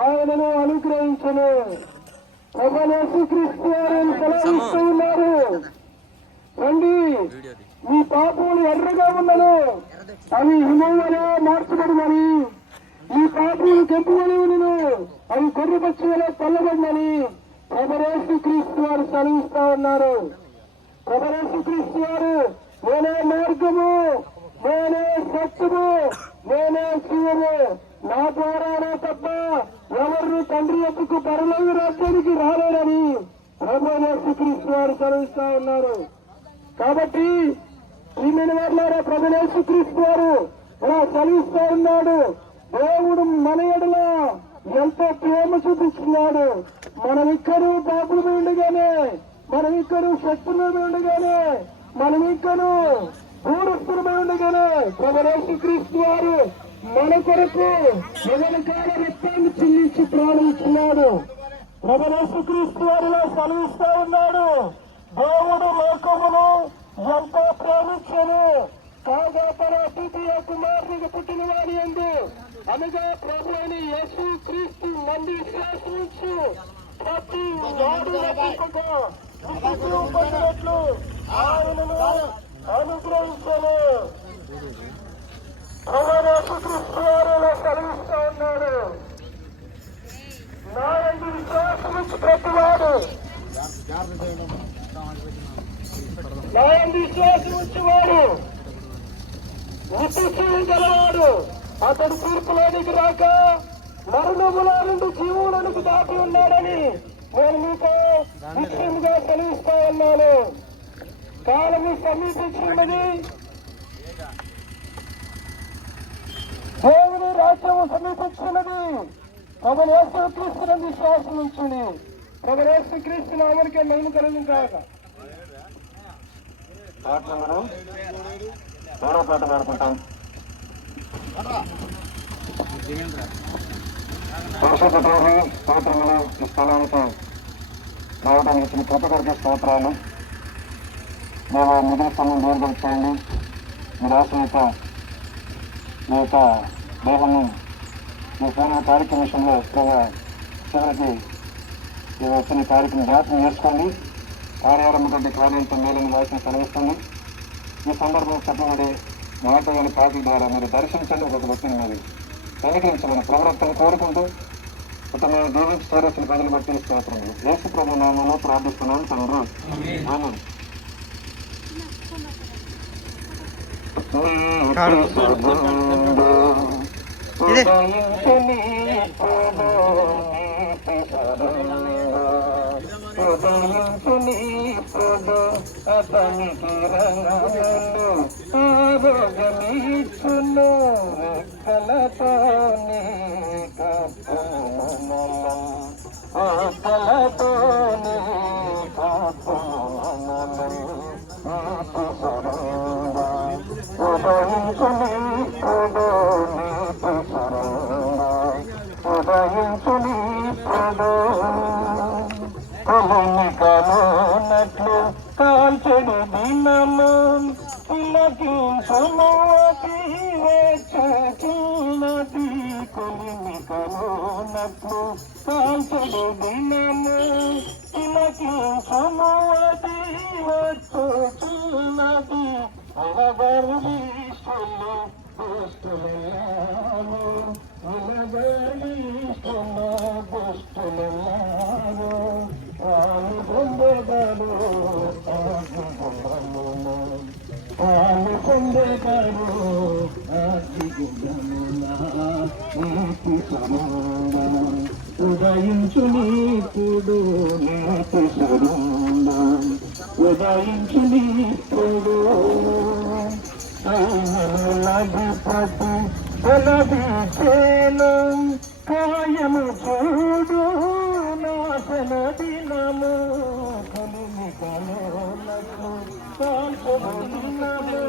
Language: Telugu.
ఆయనను అనుగ్రహించను. యేసుక్రీస్తు వారు సెలవిస్తూ ఉన్నారు, రండి మీ పాపములు ఎర్రగా ఉన్నను అవి హిమవలే మార్చబడినని, ఈ పాపములు కెంపువలే ఉన్నను అవి కొర్రపచ్చి వలె తెల్లబడినని యేసుక్రీస్తు వారు సెలవిస్తా ఉన్నారు. యేసుక్రీస్తు వారు నేనే మార్గము, నేనే సత్యము, నేనే జీవము, నా ద్వారానే తప్ప ఎవరు తండ్రి యొక్కకు పరలోక రాజ్యానికి రాలేరని యేసుక్రీస్తు వారు సెలవిస్తా ఉన్నారు. కాబట్టి ఈమెన వారులారా యేసుక్రీస్తు వారు ఇలా సెలవిస్తా ఉన్నాడు. దేవుడు మన ఎడల ఎంతో ప్రేమ చూపిస్తున్నాడు. మనమిక్కరు పాపులమై ఉండగానే, మనమిక్కరు శక్తులమై ఉండగానే, మనమిక్కరు దూరస్తులమై ఉండగానే యేసుక్రీస్తు వారు మన కొరకు ఎవరికాల రక్తాన్ని చెల్లించి ప్రారంభించున్నాడు. యేసుక్రీస్తు వారిలో సెలవిస్తా ఉన్నాడు, దేవుడు లోకమును ఎంతో ప్రేమించను కాగా తన ద్వితీయ కుమారునికి పుట్టిన వారి యందు అనగా ప్రభువైన యేసుక్రీస్తు నందు విశ్వాసించు ప్రతి వాడు పొందినట్లు ఆయనను అనుగ్రహించను. యేసుక్రీస్తు వారిలో సెలవిస్తా ఉన్నాడు, నా యందు విశ్వాసముంచు ప్రతివాడు, నా యందు విశ్వాసం ఉంచేవాడు నిత్యజీవం గలవాడు, అతడు తీర్పులోనికి రాక మరణముల నుండి జీవులకు దాటి ఉన్నాడని నేను మీతో నిశ్చయంగా సెలవిస్తా ఉన్నాను. కాలము సమీపించినది, దేవుని రాజ్యము సమీపించినది. యేసుక్రీస్తునందు విశ్వాసం ఉంచుని యేసుక్రీస్తు నామమునకే మహిమ కలుగును గాక. మూడో పాట పాడుకుంటాం. పరిశుద్ధ ప్రభు స్తోత్రములు, ఈ స్థలానికి రావడానికి ఇచ్చిన కృప కొరకు స్తోత్రాలు. మేము మిగిలిన సమయం వేరుగొలు చేయండి. మీరు ఆశ్రయిత మీ యొక్క దేహాన్ని మీ పూర్ణ కార్యక్రమ విషయంలో చివరికి వచ్చిన కార్యక్రమం జ్ఞాపకం చేసుకోండి. కార్యారంభంటే కార్యంతో మేలని వాయిస్ని సెలవిస్తుంది. ఈ సందర్భంలో చెప్పబడే మాట కానీ పాటల ద్వారా మీరు దర్శించండి. ఒక వ్యక్తిని మీరు స్వీకరించమని ప్రవృత్తిని కోరుకుంటూ ఇతను దీవించి చేరవలసిన ప్రజలు బట్టి స్తోత్రములు. యేసు ప్రభు నామములో ప్రార్థిస్తున్నాను తండ్రి, ఆమేన్. అతనికి రంగములు ఆరోగ్యమిచ్చును, రెక్కలతోని కప్పును, రెక్కలతోని కప్పును. ఉదయించుని ఇప్పుడు నీతి సురంగా, ఉదయించుని ఇప్పుడు కొలిమి కనున్నట్లు కాల్చెడు దినము తిలకించును అతి వేచుచున్నది. కొలిమి కనున్నట్లు కాల్చెడు దినము తిలకించును అతి వేచుచున్నది. విలగర్విష్ఠులు దుష్టులెల్లారు, విలగర్విష్ఠులు దుష్టులెల్లారు వాళ్ళు పొందగలు ఆదిగుణమును, వాళ్ళు పొందగలు ఆదిగుణమున నీతి సురుంగా. ఉదయించు నీపుడు నీతి సురుంగా, ఉదయించు నీపుడు లభిపతి లభించేను కాయము చూడు నాశన దినము. కలిమి కనులకు కాల్చము దినము